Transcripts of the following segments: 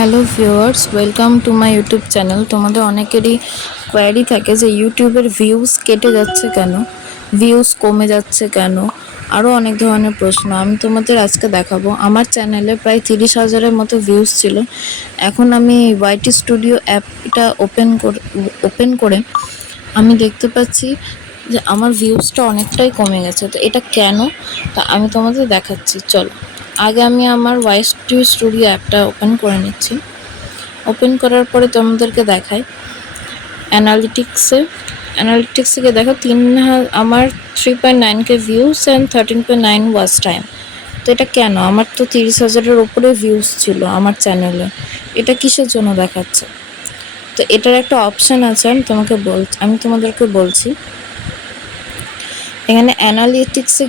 Hello viewers, welcome to my YouTube channel. তোমাদের অনেকেরই query থাকে যে ইউটিউবের ভিউজ কেটে যাচ্ছে কেন, ভিউজ কমে যাচ্ছে কেন, আরও অনেক ধরনের প্রশ্ন আমি তোমাদের আজকে দেখাবো। আমার চ্যানেলে প্রায় 30,000-এর মতো ভিউজ ছিল। এখন আমি ওয়াইটি স্টুডিও অ্যাপটা ওপেন করে আমি দেখতে পাচ্ছি যে আমার ভিউজটা অনেকটাই কমে গেছে। তো এটা কেন, তা আমি তোমাদের দেখাচ্ছি। চলো, আগে আমি আমার ওয়াইটি স্টুডিও অ্যাপটা ওপেন করে নিচ্ছি। ওপেন করার পরে তোমাদেরকে দেখাই অ্যানালিটিক্সে গিয়ে দেখো আমার 3.9K views and 13.9 watch time. তো এটা কেন? আমার তো 30,000-এর ওপরে ভিউজ ছিল আমার চ্যানেলে, এটা কিসের জন্য দেখাচ্ছে? তো এটার একটা অপশান আছে, আমি তোমাদেরকে বলছি। এখানে অ্যানালিটিক্সে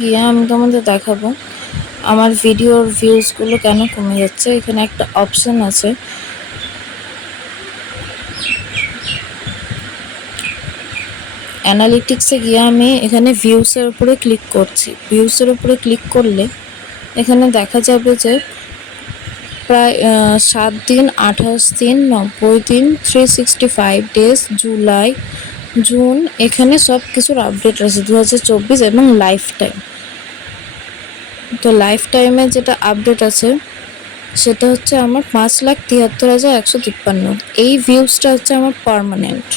গিয়ে আমি তোমাদের দেখাবো আমার ভিডিওর ভিউজগুলো কেন কমে যাচ্ছে। এখানে একটা অপশান আছে, অ্যানালিটিক্সে গিয়ে আমি এখানে ভিউসের উপরে ক্লিক করছি। ভিউসের উপরে ক্লিক করলে এখানে দেখা যাবে যে প্রায় 7 দিন, 28 দিন, 90 দিন, 365 ডেজ, জুলাই, জুন, এখানে সব কিছুর আপডেট আছে 2024 এবং লাইফ টাইম। তো লাইফ টাইমে যেটা আপডেট আছে সেটা হচ্ছে আমার 5,73,153। এই ভিউজটা হচ্ছে আমার পার্মানেন্ট,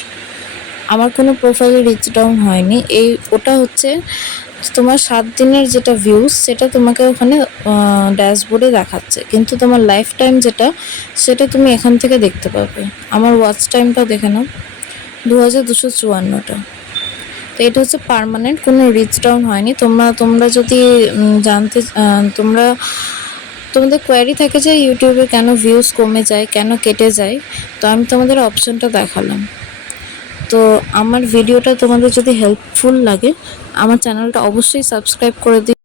আমার কোনো প্রোফাইলে রিচ ডাউন হয়নি। ওটা হচ্ছে তোমার 7 দিনের যেটা ভিউজ, সেটা তোমাকে ওখানে ড্যাশবোর্ডে দেখাচ্ছে, কিন্তু তোমার লাইফ টাইম সেটা তুমি এখান থেকে দেখতে পাবে। আমার ওয়াচ টাইমটা দেখে নাও, 2,254টা। তো এটা হচ্ছে পার্মানেন্ট, কোনো রিচ ডাউন হয়নি। তোমরা যদি তোমাদের কোয়ারি থাকে যে ইউটিউবে কেন ভিউজ কমে যায়, কেন কেটে যায়, তো আমি তোমাদের অপশনটা দেখালাম। তো আমার ভিডিওটা তোমাদের যদি হেল্পফুল লাগে, আমার চ্যানেলটা অবশ্যই সাবস্ক্রাইব করে দিই।